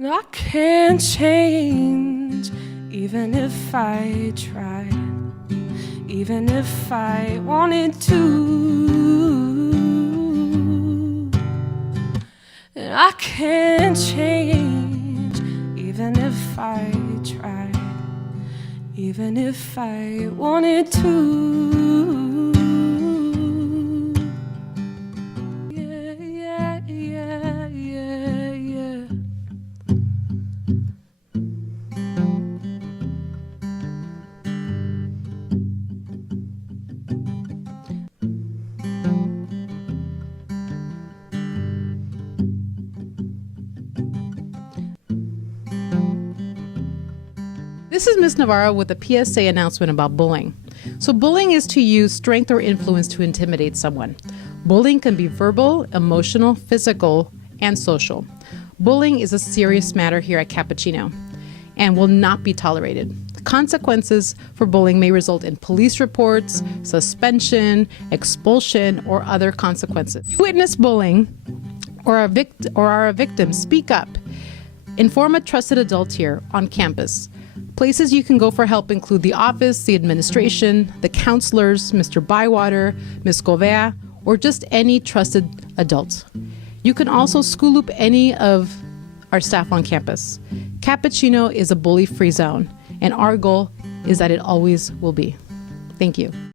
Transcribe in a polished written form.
I can't change, even if I tried, even if I wanted to. And I can't change, even if I tried, even if I wanted to. Yeah, yeah, yeah, yeah, yeah. This is Ms. Navarro with a PSA announcement about bullying. So bullying is to use strength or influence to intimidate someone. Bullying can be verbal, emotional, physical, and social. Bullying is a serious matter here at Cappuccino and will not be tolerated. Consequences for bullying may result in police reports, suspension, expulsion, or other consequences. If you witness bullying or are a victim, speak up. Inform a trusted adult here on campus. Places you can go for help include the office, the administration, the counselors, Mr. Bywater, Ms. Govea, or just any trusted adult. You can also school loop any of our staff on campus. Cappuccino is a bully-free zone, and our goal is that it always will be. Thank you.